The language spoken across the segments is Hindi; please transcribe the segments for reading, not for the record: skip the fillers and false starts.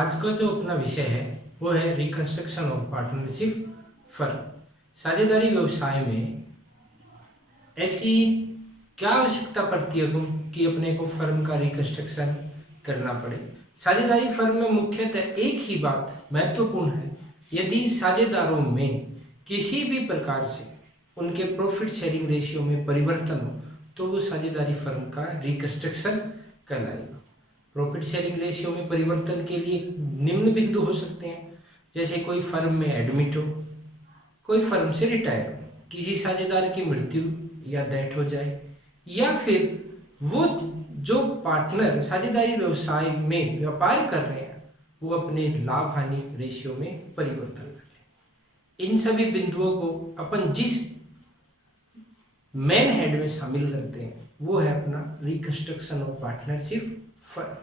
आज का जो अपना विषय है वो है रिकंस्ट्रक्शन ऑफ पार्टनरशिप फर्म। साझेदारी व्यवसाय में ऐसी क्या आवश्यकता पड़ती है कि अपने को फर्म का रिकंस्ट्रक्शन करना पड़े। साझेदारी फर्म में मुख्यतः एक ही बात महत्वपूर्ण है, यदि साझेदारों में किसी भी प्रकार से उनके प्रॉफिट शेयरिंग रेशियो में परिवर्तन हो तो वो साझेदारी फर्म का रिकंस्ट्रक्शन कहलाएगा। प्रॉफिट शेयरिंग रेशियो में परिवर्तन के लिए निम्न बिंदु हो सकते हैं, जैसे कोई फर्म में एडमिट हो, कोई फर्म से रिटायर हो, किसी साझेदार की मृत्यु या डेथ हो जाए, या फिर वो जो पार्टनर साझेदारी व्यवसाय में व्यापार कर रहे हैं वो अपने लाभ हानि रेशियो में परिवर्तन कर ले। इन सभी बिंदुओं को अपन जिस मेन हेड में शामिल करते हैं वो है अपना reconstruction of partnership firm.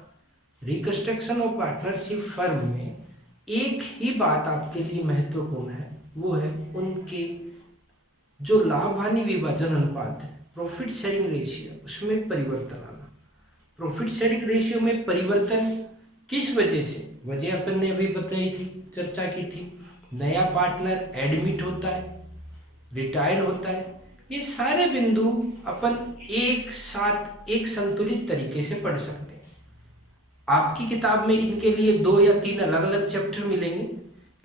Reconstruction of partnership firm में एक ही बात आपके लिए महत्वपूर्ण है, वो है उनके जो लाभ हानि विभाजन अनुपात है, प्रॉफिट शेयरिंग रेशियो, उसमें परिवर्तन आना। प्रॉफिट शेयरिंग रेशियो में परिवर्तन किस वजह से, वजह अपन ने अभी बताई थी, चर्चा की थी। नया पार्टनर एडमिट होता है, रिटायर होता है, ये सारे बिंदु अपन एक साथ एक संतुलित तरीके से पढ़ सकते हैं। आपकी किताब में इनके लिए 2 या 3 अलग अलग चैप्टर मिलेंगे,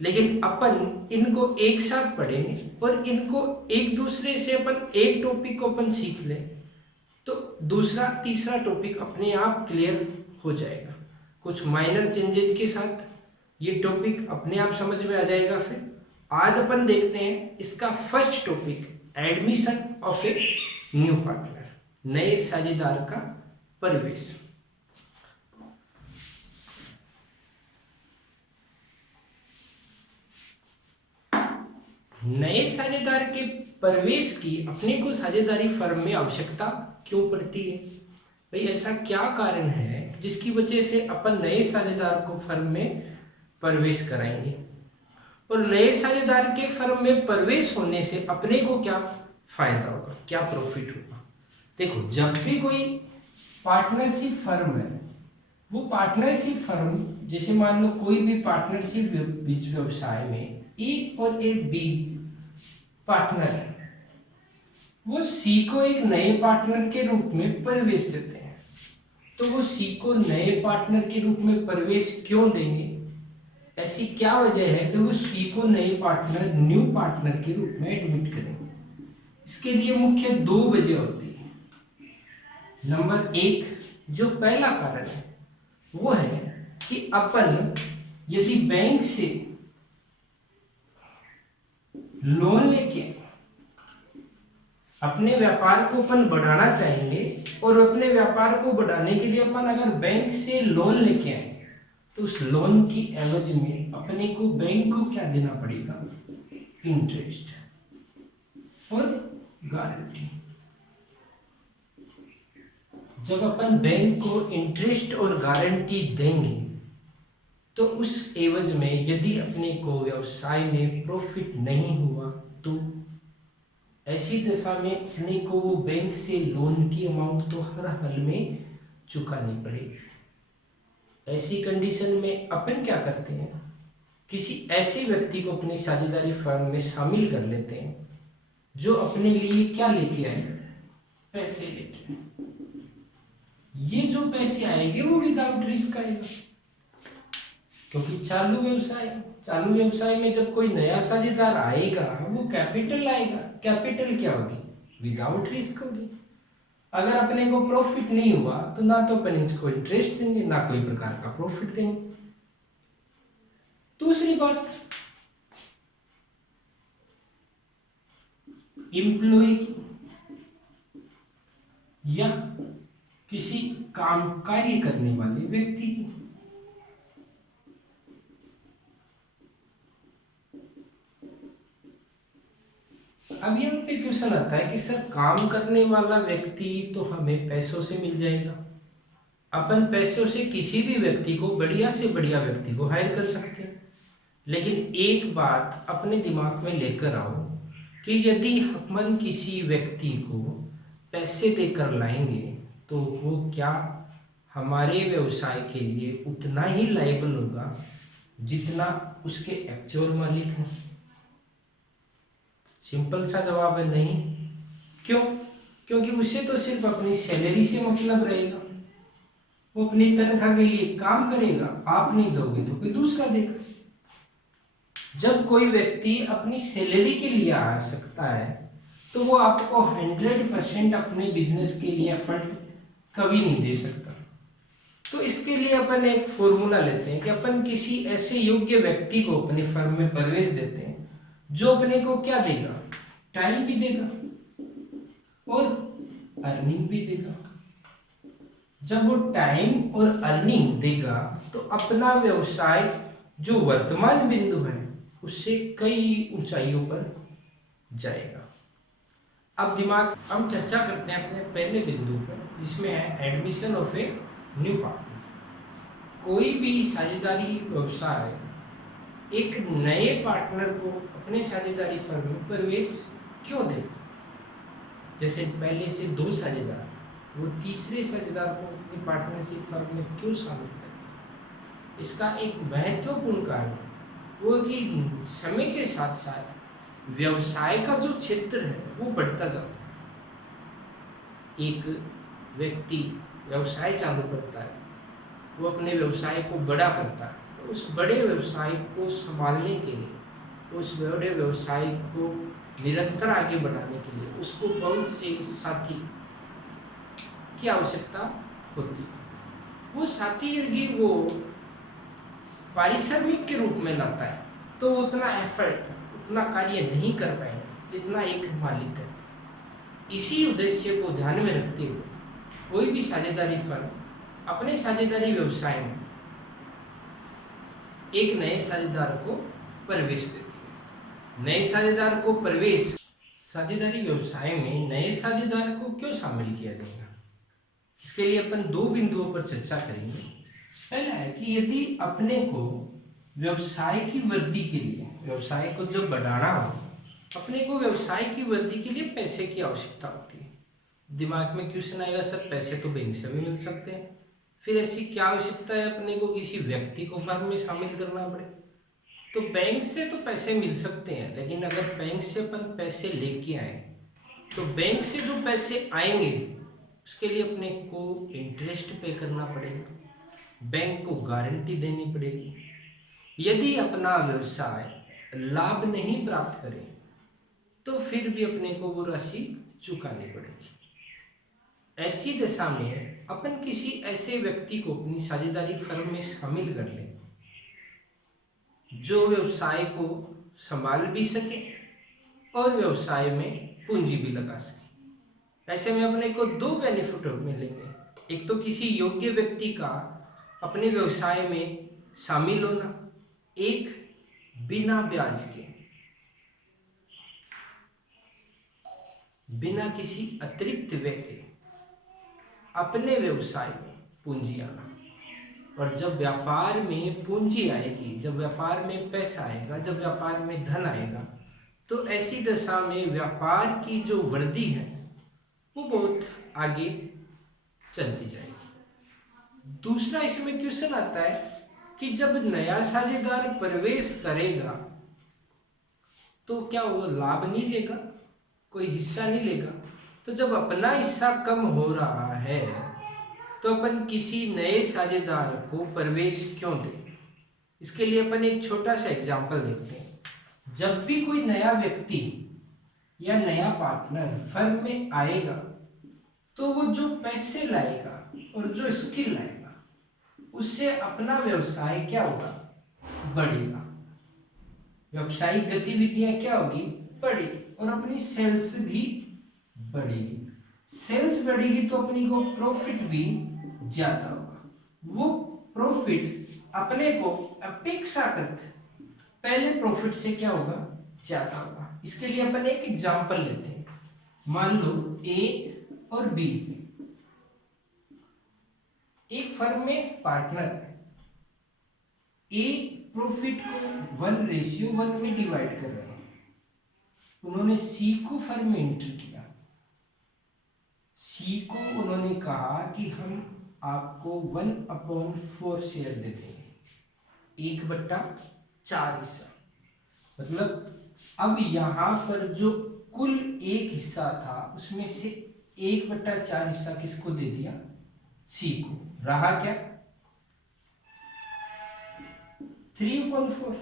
लेकिन अपन इनको एक साथ पढ़ेंगे और इनको एक दूसरे से अपन एक टॉपिक को अपन सीख लें तो दूसरा तीसरा टॉपिक अपने आप क्लियर हो जाएगा। कुछ माइनर चेंजेस के साथ ये टॉपिक अपने आप समझ में आ जाएगा। फिर आज अपन देखते हैं इसका first topic, admission of a new partner, नए साझेदार का प्रवेश। नए साझेदार के प्रवेश की अपने को साझेदारी फर्म में आवश्यकता क्यों पड़ती है? भाई ऐसा क्या कारण है जिसकी वजह से अपन नए साझेदार को फर्म में प्रवेश कराएंगे, और नए साझेदार के फर्म में प्रवेश होने से अपने को क्या फायदा होगा, क्या प्रॉफिट होगा? देखो, जब भी कोई पार्टनरशिप फर्म है, वो पार्टनरशिप फर्म, जैसे मान लो कोई भी पार्टनरशिप व्यवसाय में ए और ए बी पार्टनर है, वो सी को एक नए पार्टनर के रूप में प्रवेश देते हैं। तो वो सी को नए पार्टनर के रूप में प्रवेश क्यों देंगे? ऐसी क्या वजह है कि वो सी को नए पार्टनर, न्यू पार्टनर के रूप में एडमिट करेंगे? इसके लिए मुख्य 2 वजह होती है। नंबर 1, जो पहला कारण है वो है कि अपन यदि बैंक से लोन लेके अपने व्यापार को अपन बढ़ाना चाहेंगे, और अपने व्यापार को बढ़ाने के लिए अपन अगर बैंक से लोन लेके आए तो उस लोन की एवज में अपने को बैंक को क्या देना पड़ेगा? इंटरेस्ट और गारंटी। जब अपन बैंक को इंटरेस्ट और गारंटी देंगे तो उस एवज में यदि अपने को व्यवसाय में प्रॉफिट नहीं हुआ तो ऐसी दशा में अपने को वो बैंक से लोन की अमाउंट तो हर हाल में चुकानी पड़ेगी। ऐसी कंडीशन में अपन क्या करते हैं, किसी ऐसे व्यक्ति को अपनी साझेदारी फर्म में शामिल कर लेते हैं जो अपने लिए क्या लेके आए? पैसे लेके। ये जो पैसे आएंगे वो विदाउट रिस्क आएगा, क्योंकि चालू व्यवसाय में जब कोई नया साझेदार आएगा वो कैपिटल आएगा। कैपिटल क्या होगी? विदाउट रिस्क होगी। अगर अपने को प्रॉफिट नहीं हुआ तो ना तो अपन इसको इंटरेस्ट देंगे, ना कोई प्रकार का प्रॉफिट देंगे। दूसरी बात, एम्प्लॉय या किसी काम कार्य करने वाले व्यक्ति की। अब यहाँ पे क्वेश्चन आता है कि सर, काम करने वाला व्यक्ति तो हमें पैसों से मिल जाएगा, अपन पैसों से किसी भी व्यक्ति को, बढ़िया से बढ़िया व्यक्ति को हायर कर सकते हैं। लेकिन एक बात अपने दिमाग में लेकर आओ कि यदि अपन किसी व्यक्ति को पैसे देकर लाएंगे तो वो क्या हमारे व्यवसाय के लिए उतना ही लायबल होगा जितना उसके एक्चुअल मालिक हैं? सिंपल सा जवाब है नहीं। क्यों? क्योंकि उसे तो सिर्फ अपनी सैलरी से मतलब रहेगा, वो अपनी तनख्वाह के लिए काम करेगा, आप नहीं दोगे तो कोई दूसरा देगा। जब कोई व्यक्ति अपनी सैलरी के लिए आ सकता है तो वो आपको 100% अपने बिजनेस के लिए एफर्ट कभी नहीं दे सकता। तो इसके लिए अपन एक फॉर्मूला लेते हैं कि अपन किसी ऐसे योग्य व्यक्ति को अपनी फर्म में प्रवेश देते हैं जो अपने को क्या देगा, टाइम भी देगा और अर्निंग भी देगा। जब वो टाइम और अर्निंग देगा तो अपना व्यवसाय जो वर्तमान बिंदु है उससे कई ऊंचाइयों पर जाएगा। अब हम चर्चा करते हैं अपने पहले बिंदु पर, जिसमें है admission of a new partner. कोई भी साझेदारी व्यवसाय एक नए पार्टनर को अपने साझेदारी फर्म में प्रवेश क्यों देगा? जैसे पहले से 2 साझेदार, वो तीसरे साझेदार को अपनी पार्टनरशिप फर्म में क्यों शामिल करें? इसका एक महत्वपूर्ण कारण वो कि समय के साथ साथ व्यवसाय का जो क्षेत्र है वो बढ़ता जाता है। एक व्यक्ति व्यवसाय चालू करता है, वो अपने व्यवसाय को बड़ा करता है, तो उस बड़े व्यवसाय को संभालने के लिए, उस बड़े व्यवसाय को निरंतर आगे बढ़ाने के लिए उसको बहुत से साथी की आवश्यकता होती है। वो साथी यदि वो पारिश्रमिक के रूप में लाता है तो उतना एफर्ट, उतना कार्य नहीं कर पाएंगे जितना एक मालिक करता है। इसी उद्देश्य को ध्यान में रखते हुए कोई भी साझेदारी फर्म अपने साझेदारी व्यवसाय में एक नए साझेदार को प्रवेश देती है। नए साझेदार को प्रवेश, साझेदारी व्यवसाय में नए साझेदार को क्यों शामिल किया जाएगा, इसके लिए अपन 2 बिंदुओं पर चर्चा करेंगे। पहला है कि यदि अपने को व्यवसाय की वृद्धि के लिए, व्यवसाय को जब बढ़ाना हो, अपने को व्यवसाय की वृद्धि के लिए पैसे की आवश्यकता होती है। दिमाग में क्वेश्चन आएगा, सर पैसे तो बैंक से भी मिल सकते हैं, फिर ऐसी क्या आवश्यकता है अपने को किसी व्यक्ति को फर्म में शामिल करना पड़े? तो बैंक से तो पैसे मिल सकते हैं, लेकिन अगर बैंक से अपन पैसे लेके आए तो बैंक से जो पैसे आएंगे उसके लिए अपने को इंटरेस्ट पे करना पड़ेगा, बैंक को गारंटी देनी पड़ेगी। यदि अपना व्यवसाय लाभ नहीं प्राप्त करे तो फिर भी अपने को वो राशि चुकानी पड़ेगी। ऐसी दशा में अपन किसी ऐसे व्यक्ति को अपनी साझेदारी फर्म में शामिल कर लें जो व्यवसाय को संभाल भी सके और व्यवसाय में पूंजी भी लगा सके। ऐसे में अपने को 2 बेनिफिट मिलेंगे। एक तो किसी योग्य व्यक्ति का अपने व्यवसाय में शामिल होना, एक बिना ब्याज के, बिना किसी अतिरिक्त व्यय के अपने व्यवसाय में पूंजी आना। और जब व्यापार में पूंजी आएगी, जब व्यापार में पैसा आएगा, जब व्यापार में धन आएगा, तो ऐसी दशा में व्यापार की जो वृद्धि है वो बहुत आगे चलती जाएगी। दूसरा इसमें क्वेश्चन आता है कि जब नया साझेदार प्रवेश करेगा तो क्या वो लाभ नहीं लेगा, कोई हिस्सा नहीं लेगा? तो जब अपना हिस्सा कम हो रहा है तो अपन किसी नए साझेदार को प्रवेश क्यों दें? इसके लिए अपन एक छोटा सा एग्जांपल देखते हैं। जब भी कोई नया व्यक्ति या नया पार्टनर फर्म में आएगा तो वो जो पैसे लाएगा और जो स्किल लाएगा उससे अपना व्यवसाय क्या होगा, बढ़ेगा। व्यावसायिक गतिविधियां क्या होगी, बढ़ेगी, और अपनी सेल्स भी बढ़ेगी। सेल्स बढ़ेगी तो अपनी को प्रॉफिट भी ज्यादा होगा। वो प्रॉफिट अपने को अपेक्षाकृत पहले प्रॉफिट से क्या होगा, ज्यादा होगा। इसके लिए अपन एक एग्जांपल लेते हैं। मान लो ए और बी एक फर्म में पार्टनर है। ए प्रॉफिट को 1:1 में डिवाइड कर रहे हैं। उन्होंने सी को फर्म में एंटर किया। सी को उन्होंने कहा कि हम आपको 1/4 शेयर दे देंगे, 1/4 हिस्सा। मतलब अब यहाँ पर जो कुल एक हिस्सा था उसमें से 1/4 हिस्सा किसको दे दिया, सी को। रहा क्या, 3/4।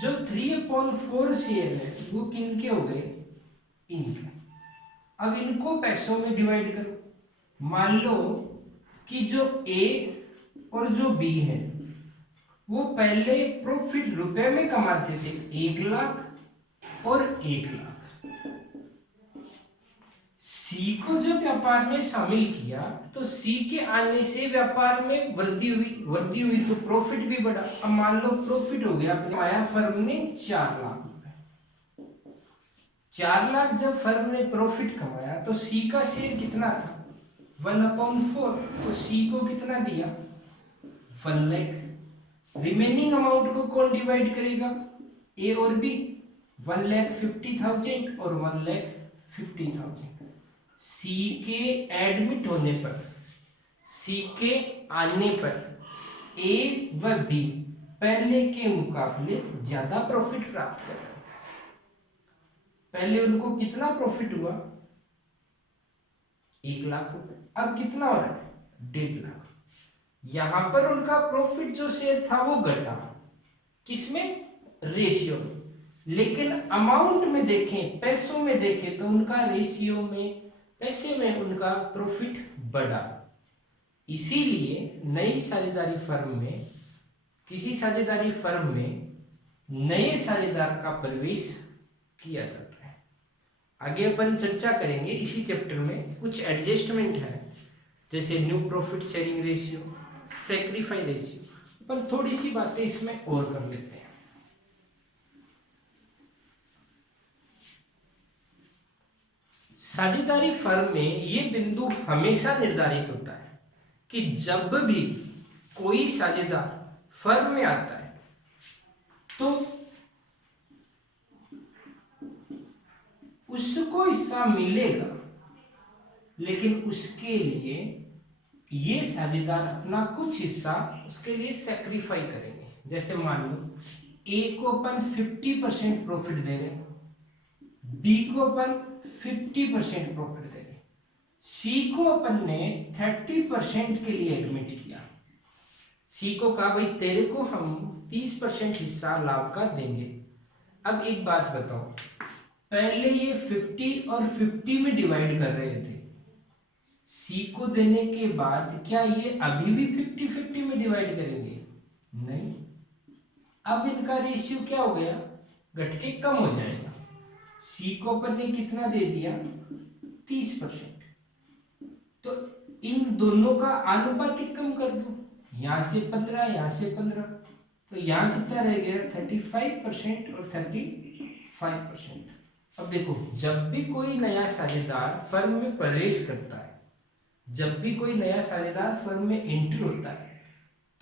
जो 3/4 शेयर है वो किनके हो गए, इनके। अब इनको पैसों में डिवाइड करो। मान लो कि जो ए और जो बी है वो पहले प्रॉफिट रुपए में कमाते थे, 1 लाख और 1 लाख। सी को जब व्यापार में शामिल किया तो सी के आने से व्यापार में वृद्धि हुई तो प्रॉफिट भी बढ़ा। अब मान लो प्रॉफिट हो गया, कमाया फर्म ने 4 लाख रुपए। 4 लाख जब फर्म ने प्रॉफिट कमाया तो सी का शेयर कितना था, 1/4। तो सी को कितना दिया, 1 लाख। रिमेनिंग अमाउंट को कौन डिवाइड करेगा, ए और बी। 1,50,000 और 1,50,000। सी के एडमिट होने पर, सी के आने पर ए व बी पहले के मुकाबले ज्यादा प्रॉफिट प्राप्त कर रहे हैं। पहले उनको कितना प्रॉफिट हुआ, 1 लाख रुपए। अब कितना हो रहा है, 1.5 लाख। यहां पर उनका प्रॉफिट जो शेयर था वो घटा, किसमें, रेशियो में। लेकिन अमाउंट में देखें, पैसों में देखें तो उनका रेशियो में, पैसे में उनका प्रॉफिट बढ़ा। इसीलिए नई साझेदारी फर्म में, किसी साझेदारी फर्म में नए साझेदार का प्रवेश किया जाता है। आगे अपन चर्चा करेंगे इसी चैप्टर में। कुछ एडजस्टमेंट है जैसे new profit sharing ratio, sacrifice ratio. अपन थोड़ी सी बातें इसमें और कर लेते हैं। साझेदारी फर्म में ये बिंदु हमेशा निर्धारित होता है कि जब भी कोई साझेदार फर्म में आता है तो उसको हिस्सा मिलेगा, लेकिन उसके लिए ये साझेदार अपना कुछ हिस्सा उसके लिए सैक्रिफाई करेंगे। जैसे मान लो ए को अपन 50% प्रॉफिट दे रहे हैं, बी को अपन 50% प्रॉफिट दे रहे हैं, सी को अपन ने 30% के लिए एडमिट किया। सी को कहा भाई तेरे को हम 30% हिस्सा लाभ का देंगे। अब एक बात बताओ, पहले ये 50 और 50 में डिवाइड कर रहे थे, सी को देने के बाद क्या ये अभी भी 50-50 में डिवाइड करेंगे, नहीं। अब इनका रेशियो क्या हो गया, घट के कम हो जाएगा। सी को अपन ने कितना दे दिया, 30%। तो इन दोनों का आनुपातिक कम कर दो, यहां से 15, यहां से 15, तो यहां कितना रह गया, 35% और 35%। अब देखो, जब भी कोई नया साझेदार फर्म में प्रवेश करता है, जब भी कोई नया साझेदार फर्म में एंटर होता है,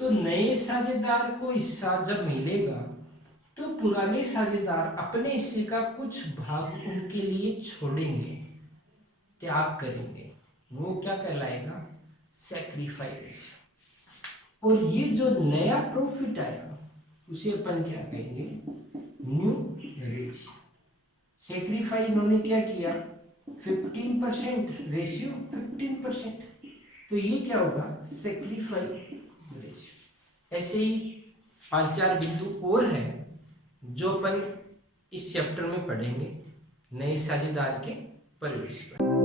तो नए साझेदार को हिस्सा जब मिलेगा तो पुराने साझेदार अपने हिस्से का कुछ भाग उनके लिए छोड़ेंगे, त्याग करेंगे। वो क्या कहलाएगा, सैक्रिफाइस। और ये जो नया प्रॉफिट आएगा उसे अपन क्या कहेंगे, न्यू रेशियो। सैक्रिफाई इन्होंने क्या किया, 15%, रेशियो 15%, तो ये क्या होगा, सैक्रिफाई रेशियो। ऐसे ही 5-4 बिंदु और हैं जो अपन इस चैप्टर में पढ़ेंगे, नए साझेदार के प्रवेश पर।